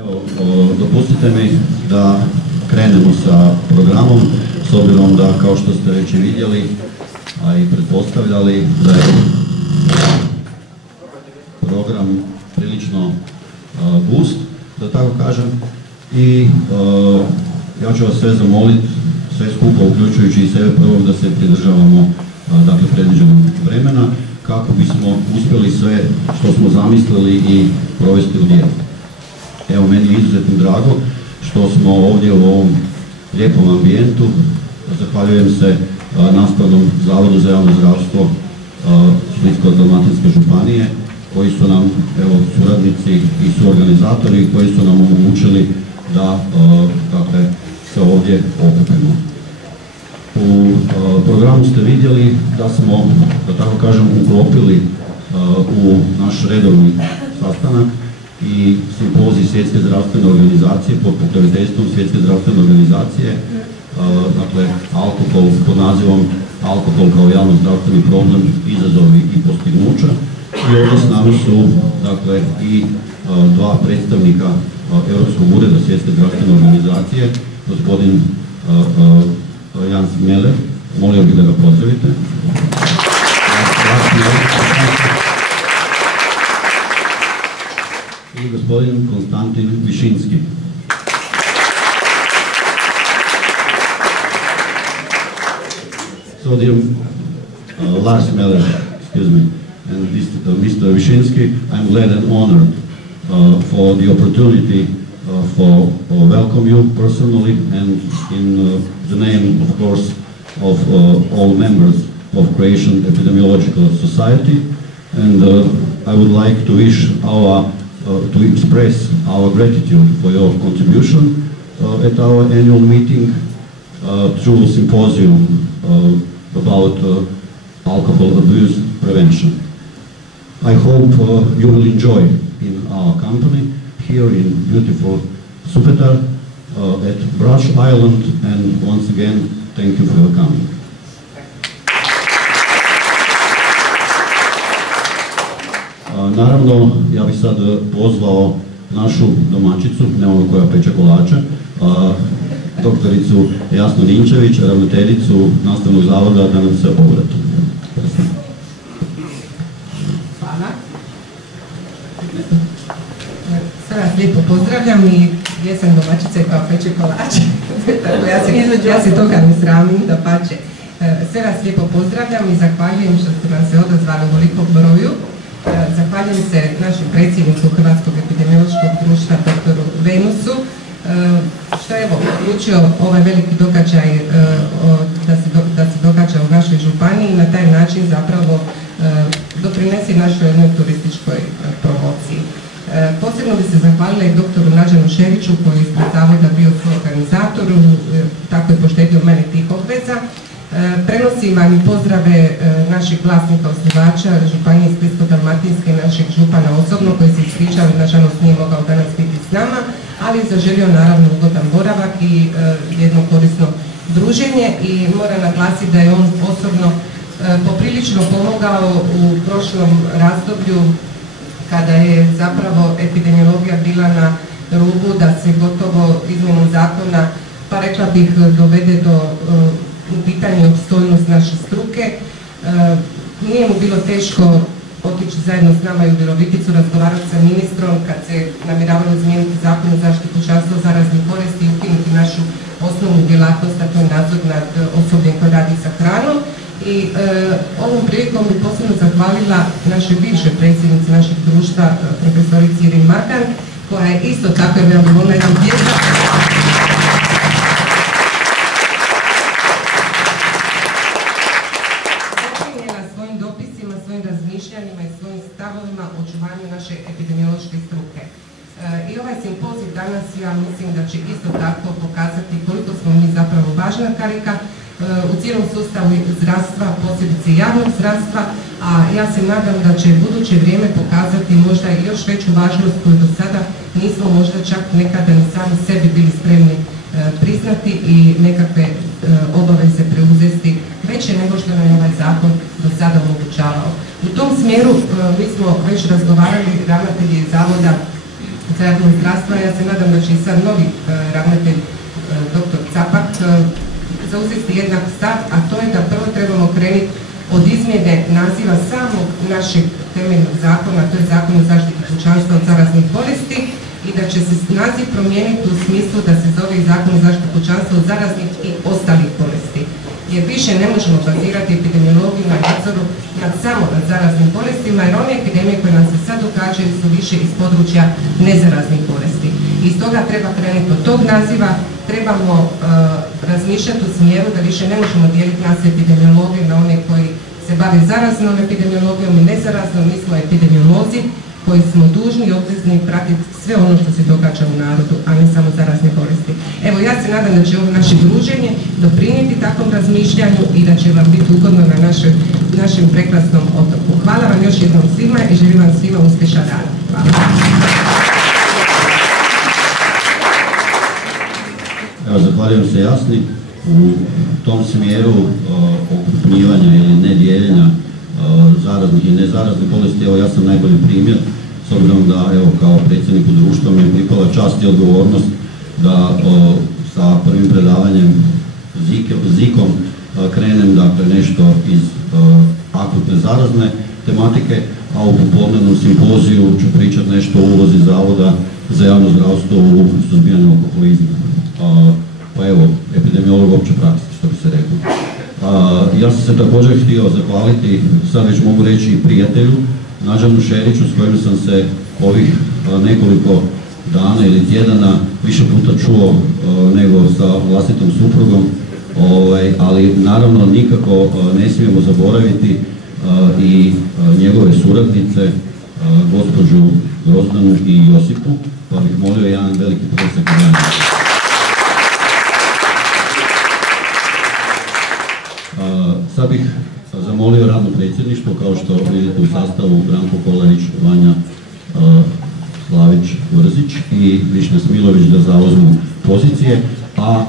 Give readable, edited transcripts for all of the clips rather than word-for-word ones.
Evo, dopustite mi da krenemo sa programom, s obzirom da, kao što ste već i vidjeli, a i pretpostavljali, da je program prilično gust, da tako kažem, i ja ću vas sve zamoliti, sve skupa, uključujući i sebe prvog, da se pridržavamo dakle, predviđenog vremena, kako bismo uspjeli sve što smo zamislili i provesti u djelo. Evo, meni je izuzetno drago što smo ovdje u ovom lijepom ambijentu. Zahvaljujem se Nastavnom zavodu za javno zdravstvo Splitsko-dalmatinske županije, koji su nam, evo, suradnici i suorganizatori, koji su nam omogućili da dakle, se ovdje okupimo. U programu ste vidjeli da smo, da tako kažem, uklopili u naš redovni sastanak i simpozij Svjetske zdravstvene organizacije pod pokroviteljstvom Svjetske zdravstvene organizacije, dakle, alkohol pod nazivom Alkohol kao javno zdravstveni problem, izazovi i postignuća. I ovdje s nama su, dakle, i dva predstavnika Europskog ureda Svjetske zdravstvene organizacije, gospodin Jans Meller, molio bih da ga pozdravite. I gospodin Konstantin Višinski. So dear Lars Meller, excuse me, and Mr. Višinski, I'm glad and honored for the opportunity for welcome you personally and in the name, of course, of all members of Croatian Epidemiological Society, and I would like to wish to express our gratitude for your contribution at our annual meeting through a symposium about alcohol abuse prevention. I hope you will enjoy in our company here in beautiful Supetar at Brač Island, and once again, thank you for your coming. Naravno, ja bih sad pozvao našu domaćicu, ne onu koja peče kolače, doktoricu Jasnu Ninčević, ravnateljicu Nastavnog zavoda, da nam se obrati. Hvala. Sve vas lijepo pozdravljam i jesam domaćica koja peče kolače. Ja se toga ne sramim, dapače. Sve vas lijepo pozdravljam i zahvaljujem što ste nam se odazvali u velikom broju. Zahvaljujem se našem predsjedniku Hrvatskog epidemiološkog društva, doktoru Venusu, što je odlučio ovaj veliki događaj da se događa u našoj županiji i na taj način zapravo doprinesi našoj jednoj turističkoj promociji. Posebno bi se zahvalila i doktoru Nađanu Šeriću, koji je ispred zavoda bio suorganizator, tako je poštedio mene tih obveza. Prenosim vam i pozdrave naših vlasnika osnivača, Županije Splitsko-dalmatinske i naših župana osobno, koji se ispričali, nažalost nije mogao danas biti s nama, ali zaželio naravno ugodan boravak i jedno korisno druženje, i moram naglasiti da je on osobno poprilično pomogao u prošlom razdoblju kada je zapravo epidemiologija bila na rubu da se gotovo izmjenom zakona, pa rekla bih, dovede do u pitanju opstojnost naše struke. Nije mu bilo teško otići zajedno s nama i u Viroviticu, razgovarati sa ministrom kad se namjeravalo izmijeniti zakon o zaštiti pučanstva od zaraznih bolesti i ukinuti našu osnovnu djelatnost, a to je nadzor nad osobljem koji radi sa hranom. I ovom prilikom bih posebno zahvalila našoj bivšoj predsjednici našeg društva, profesorici Irin Makan, koja je isto tako, ja bih volila jedan dječak, razmišljanjima i svojim stavovima o očuvanju naše epidemiološke struke. I ovaj simpozij danas, ja mislim da će isto tako pokazati koliko smo mi zapravo važna karika u cijelom sustavu zdravstva, posebice javnog zdravstva, a ja se nadam da će buduće vrijeme pokazati možda i još veću važnost koju do sada nismo možda čak nekada ni sami sebi bili spremni priznati i nekakve obaveze preuzeti veće nego što nam je ovaj zakon do sada omogućavao. U tom smjeru mi smo već razgovarali, ravnatelji zavoda za administrastva. Ja se nadam da će i sad novi ravnatelj, dr. Capak, zauzeti jednak stav, a to je da prvo trebamo krenuti od izmjene naziva samog našeg temeljnog zakona, to je Zakon o zaštiti pučanstva od zaraznih bolesti, i da će se naziv promijeniti u smislu da se zove Zakon o zaštiti pučanstva od zaraznih i ostalih bolesti. Jer više ne možemo bazirati epidemiologiju na nadzoru nad samo nad zaraznim bolestima, jer one epidemije koje nam se sad događaju su više iz područja nezaraznih bolesti. I stoga treba krenuti od tog naziva, trebamo razmišljati u smjeru da više ne možemo dijeliti nas epidemiologiju na one koji se bave zaraznom epidemiologijom i nezaraznom. Mi smo epidemiolozi koji smo dužni i obvezni pratiti sve ono što se događa u narodu, a ne samo zarazne bolesti. Evo, ja se nadam da će ovo naše druženje doprinijeti takvom razmišljanju i da će vam biti ugodno na našem prekrasnom otoku. Hvala vam još jednom svima i želim vam svima uspješan dan. Hvala. Evo, zahvaljujem se Jasni. U tom smjeru okrupnjivanja ili nedijeljenja zaraznih i nezaraznih bolesti, evo ja sam najbolji primjer, s obzirom da evo kao predsjedniku društva mi je pripala čast i odgovornost da sa prvim predavanjem zikom krenem, dakle, nešto iz akutne zarazne tematike, a u popodnevnom simpoziju ću pričati nešto o ulozi Zavoda za javno zdravstvo u suzbijanju alkoholizma. Pa evo, epidemiolog opće prakse, što bi se reklo. Ja sam se također htio zahvaliti, sad već mogu reći i prijatelju, Nađanu Šeriću, s kojim sam se ovih nekoliko dana ili tjedana više puta čuo nego sa vlastitom suprugom, ali naravno nikako ne smijemo zaboraviti i njegove suradnice, gospođu Grozdanu i Josipu, pa bih molio jedan veliki pljesak. Sad bih zamolio radno predsjedništvo, kao što vidite u sastavu Branko Kolarić, Vanja Slavić-Vrzić i Višnja Smilović da zauzmu pozicije, a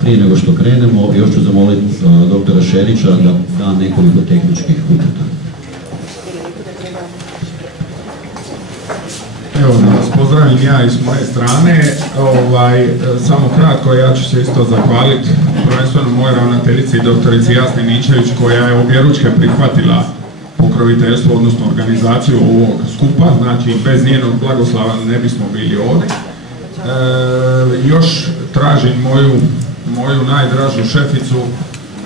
prije nego što krenemo još ću zamoliti doktora Šerića da da nekoliko tehničkih uputa. Evo, da vas pozdravim ja i s moje strane. Samo kratko, ja ću se isto zahvaliti prvenstveno moje ravnateljici doktorici Jasni Ninčević, koja je objeručke prihvatila pokroviteljstvo, odnosno organizaciju ovog skupa, znači bez njenog blagoslava ne bismo bili ovdje. Još tražim moju najdražu šeficu,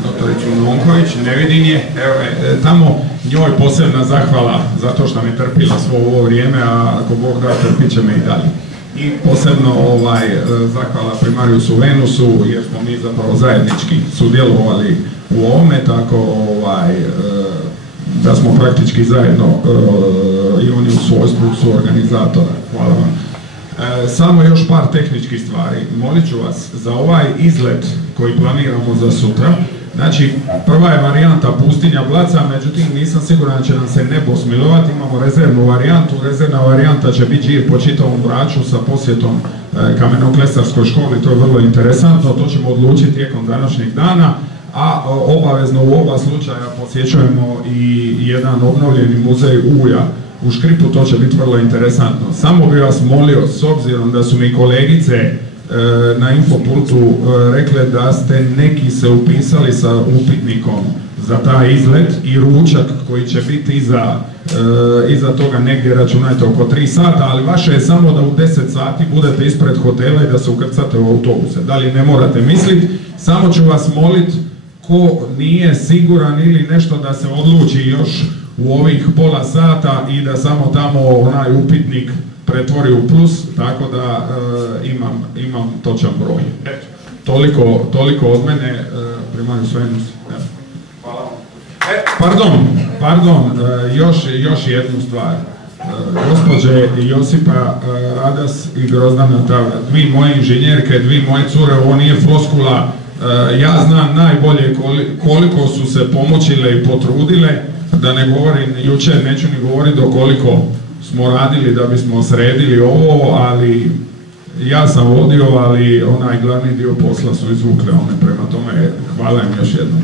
doktoricu Nonković, ne vidim je, evo, tamo njoj posebna zahvala zato što me trpila svo ovo vrijeme, a ako Bog da, trpit će me i dalje. I posebno zahvala primariusu Venusu, jer smo mi zapravo zajednički sudjelovali u ovome, tako da smo praktički zajedno i oni u svojstvu su organizatora. Hvala vam. Samo još par tehničkih stvari. Molit ću vas za ovaj izlet koji planiramo za sutra. Znači, prva je varijanta pustinja Blaca, međutim nisam siguran da će nam se nebo smilovati, imamo rezervnu varijantu. Rezervna varijanta će biti žir po čitavom Braču sa posjetom Kamenoklesarskoj školi, to je vrlo interesantno, to ćemo odlučiti tijekom današnjeg dana, a obavezno u oba slučaja posjećujemo i jedan obnovljeni muzej ulja u Škripu, to će biti vrlo interesantno. Samo bih vas molio, s obzirom da su mi kolegice na Infopultu rekle da ste neki se upisali sa upitnikom za taj izlet i ručak koji će biti iza toga negdje, računajte, oko 3 sata, ali vaše je samo da u 10 sati budete ispred hotela i da se ukrcate u autobuse. Da li ne morate misliti, samo ću vas moliti ko nije siguran ili nešto da se odluči još u ovih pola sata i da samo tamo onaj upitnik pretvori u plus, tako da imam točan broj. Eto, toliko od mene, primarius Venus. Hvala vam. Pardon, još jednu stvar. Gospođe Josipa Adas i Grozdana Tavra, dvi moje inženjerke, dvi moje cure, ovo nije floskula, ja znam najbolje koliko su se pomoćile i potrudile, da ne govorim jučer, neću ni govoriti do koliko smo radili da bismo sredili ovo, ali ja sam vodio, ali onaj glavni dio posla su izvukle one, prema tome hvala im još jednom.